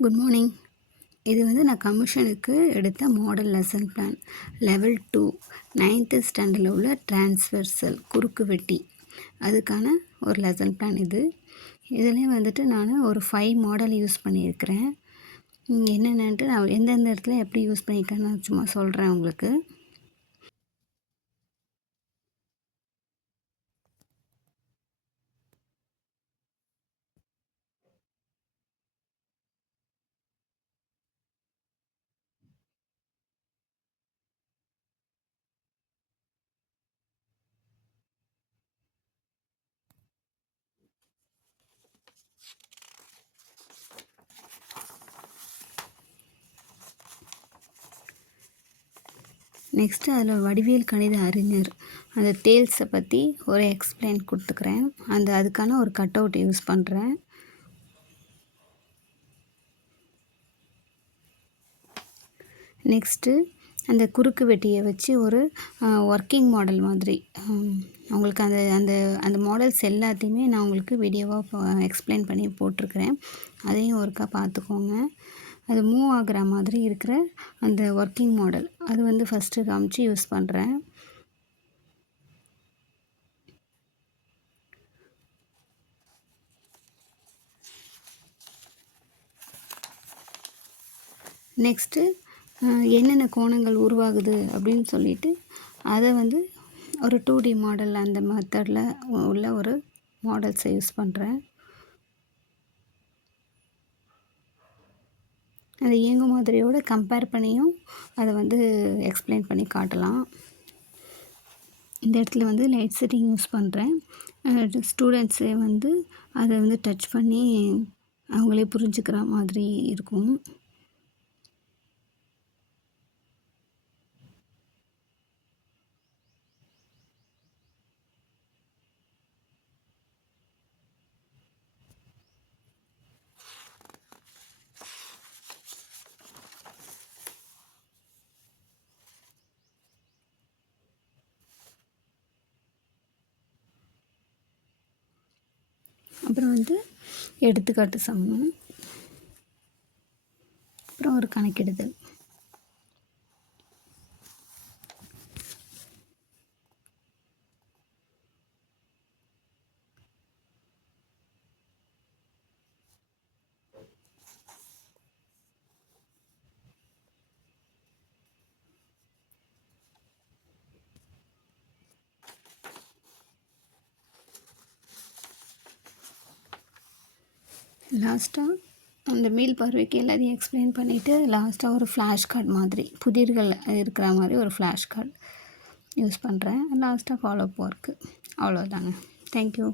Good morning. இது வந்து நான் கமிஷனுக்கு எடுத்த model lesson plan level 2 9th ஸ்டாண்டர்டில் உள்ள டிரான்ஸ்வர்சல் குறுக்கு வெட்டி அதுக்கான ஒரு லெசன் பிளான் இது. இதுலேயும் வந்துட்டு நான் ஒரு 5 மாடல் யூஸ் பண்ணியிருக்கிறேன். என்னென்னட்டு நான் எந்தெந்த இடத்துல எப்படி யூஸ் பண்ணியிருக்கேன்னு நான் சும்மா சொல்கிறேன் உங்களுக்கு. நெக்ஸ்ட்டு அதில் வடிவியல் கணித அறிஞர் அந்த டேல்ஸை பற்றி ஒரு எக்ஸ்பிளைன் கொடுத்துக்கிறேன். அதுக்கான ஒரு கட் அவுட் யூஸ் பண்ணுறேன். நெக்ஸ்ட்டு அந்த குறுக்கு வெட்டியை வச்சு ஒரு ஒர்க்கிங் மாடல் மாதிரி உங்களுக்கு அந்த அந்த அந்த மாடல்ஸ் எல்லாத்தையுமே நான் உங்களுக்கு வீடியோவாக எக்ஸ்பிளைன் பண்ணி போட்டிருக்கிறேன். அதையும் ஒருக்கா பார்த்துக்கோங்க. அது மூவ் ஆகிற மாதிரி இருக்கிற அந்த ஒர்க்கிங் மாடல் அது வந்து ஃபஸ்ட்டு காமிச்சு யூஸ் பண்ணுறேன். நெக்ஸ்ட்டு என்னென்ன கோணங்கள் உருவாகுது அப்படின்னு சொல்லிட்டு அதை வந்து ஒரு 2D மாடல் அந்த மெத்தடில் உள்ள ஒரு மாடல்ஸை யூஸ் பண்ணுறேன். அந்த இயங்கு மாதிரியோடு கம்பேர் பண்ணியும் அதை வந்து எக்ஸ்பிளைன் பண்ணி காட்டலாம். இந்த இடத்துல வந்து லைட் செட்டிங் யூஸ் பண்ணுறேன். ஸ்டூடெண்ட்ஸே வந்து அதை வந்து டச் பண்ணி அவங்களே புரிஞ்சுக்கிற மாதிரி இருக்கும். அப்புறம் வந்து எடுத்துக்காட்டு சமம், அப்புறம் ஒரு கணக்கிடுதல். லாஸ்ட்டாக அந்த மீள் பார்வைக்கு எல்லாத்தையும் எக்ஸ்பிளைன் பண்ணிவிட்டு லாஸ்ட்டாக ஒரு ஃப்ளாஷ் கார்டு மாதிரி புதிர்கள் இருக்கிற மாதிரி ஒரு ஃப்ளாஷ் கார்டு யூஸ் பண்ணுறேன். லாஸ்ட்டாக ஃபாலோ அப் ஒர்க்கு. அவ்வளோதாங்க. தேங்க்யூ.